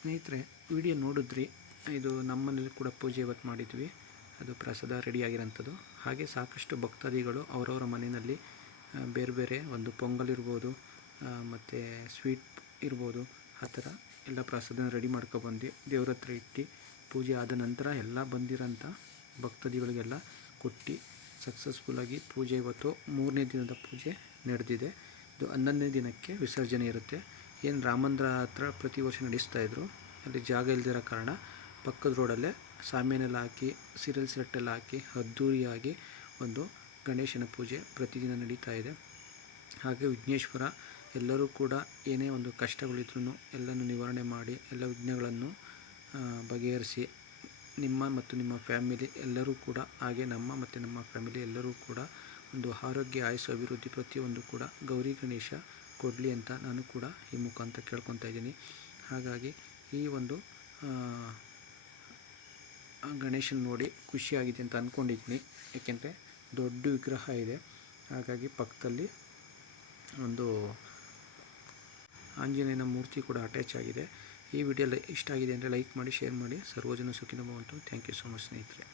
ಸ್ನೇಹಿತರೆ, ವಿಡಿಯೋ ನೋಡಿದ್ರಿ. ಇದು ನಮ್ಮನೇಲಿ ಕೂಡ ಪೂಜೆ ಇವತ್ತು ಮಾಡಿದ್ವಿ. ಅದು ಪ್ರಸಾದ ರೆಡಿಯಾಗಿರೋಂಥದ್ದು. ಹಾಗೆ ಸಾಕಷ್ಟು ಭಕ್ತಾದಿಗಳು ಅವರವರ ಮನೆಯಲ್ಲಿ ಬೇರೆ ಬೇರೆ ಒಂದು ಪೊಂಗಲ್ ಇರ್ಬೋದು, ಮತ್ತು ಸ್ವೀಟ್ ಇರ್ಬೋದು, ಆ ಥರ ಎಲ್ಲ ಪ್ರಸಾದನ ರೆಡಿ ಮಾಡ್ಕೊಬಂದು ದೇವ್ರ ಹತ್ರ ಇಟ್ಟು ಪೂಜೆ ಆದ ನಂತರ ಎಲ್ಲ ಬಂದಿರೋಂಥ ಭಕ್ತಾದಿಗಳಿಗೆಲ್ಲ ಕೊಟ್ಟು ಸಕ್ಸಸ್ಫುಲ್ಲಾಗಿ ಪೂಜೆ ಇವತ್ತು 3ನೇ ದಿನದ ಪೂಜೆ ನಡೆದಿದೆ. ಇದು 11ನೇ ದಿನಕ್ಕೆ ವಿಸರ್ಜನೆ ಇರುತ್ತೆ. ಏನು ರಾಮಂದ್ರ ಹತ್ರ ಪ್ರತಿ ವರ್ಷ ನಡೆಸ್ತಾಯಿದ್ರು, ಅಲ್ಲಿ ಜಾಗ ಇಲ್ದಿರೋ ಕಾರಣ ಪಕ್ಕದ ರೋಡಲ್ಲೇ ಸಾಮಾನೆಲ್ಲ ಹಾಕಿ ಸೀರಿಯಲ್ ಸೆಟ್ಟೆಲ್ಲ ಹಾಕಿ ಅದ್ಧೂರಿಯಾಗಿ ಒಂದು ಗಣೇಶನ ಪೂಜೆ ಪ್ರತಿದಿನ ನಡೀತಾ ಇದೆ. ಹಾಗೆ ವಿಘ್ನೇಶ್ವರ ಎಲ್ಲರೂ ಕೂಡ ಏನೇ ಒಂದು ಕಷ್ಟಗಳಿದ್ರೂ ಎಲ್ಲನೂ ನಿವಾರಣೆ ಮಾಡಿ ಎಲ್ಲ ವಿಘ್ನಗಳನ್ನು ಬಗೆಹರಿಸಿ ನಿಮ್ಮ ಮತ್ತು ನಿಮ್ಮ ಫ್ಯಾಮಿಲಿ ಎಲ್ಲರೂ ಕೂಡ, ಹಾಗೆ ನಮ್ಮ ಮತ್ತು ನಮ್ಮ ಫ್ಯಾಮಿಲಿ ಎಲ್ಲರೂ ಕೂಡ ಒಂದು ಆರೋಗ್ಯ, ಆಯುಸ್ಸು, ಅಭಿವೃದ್ಧಿ ಪ್ರತಿಯೊಂದು ಕೂಡ ಗೌರಿ ಗಣೇಶ ಕೊಡಲಿ ಅಂತ ನಾನು ಕೂಡ ಈ ಮುಖಾಂತರ ಕೇಳ್ಕೊತಾ ಇದ್ದೀನಿ. ಹಾಗಾಗಿ ಈ ಒಂದು ಗಣೇಶನ ನೋಡಿ ಖುಷಿಯಾಗಿದೆ ಅಂತ ಅಂದ್ಕೊಂಡಿದ್ದೀನಿ. ಏಕೆಂದರೆ ದೊಡ್ಡ ವಿಗ್ರಹ ಇದೆ. ಹಾಗಾಗಿ ಪಕ್ಕದಲ್ಲಿ ಒಂದು ಆಂಜನೇಯನ ಮೂರ್ತಿ ಕೂಡ ಅಟ್ಯಾಚ್ ಆಗಿದೆ. ಈ ವಿಡಿಯೋ ಇಷ್ಟ ಆಗಿದೆ ಅಂದರೆ ಲೈಕ್ ಮಾಡಿ, ಶೇರ್ ಮಾಡಿ. ಸರ್ವಜನ ಸುಖಿನೋ ಭವಂತು. ಥ್ಯಾಂಕ್ ಯು ಸೊ ಮಚ್ ಸ್ನೇಹಿತರೆ.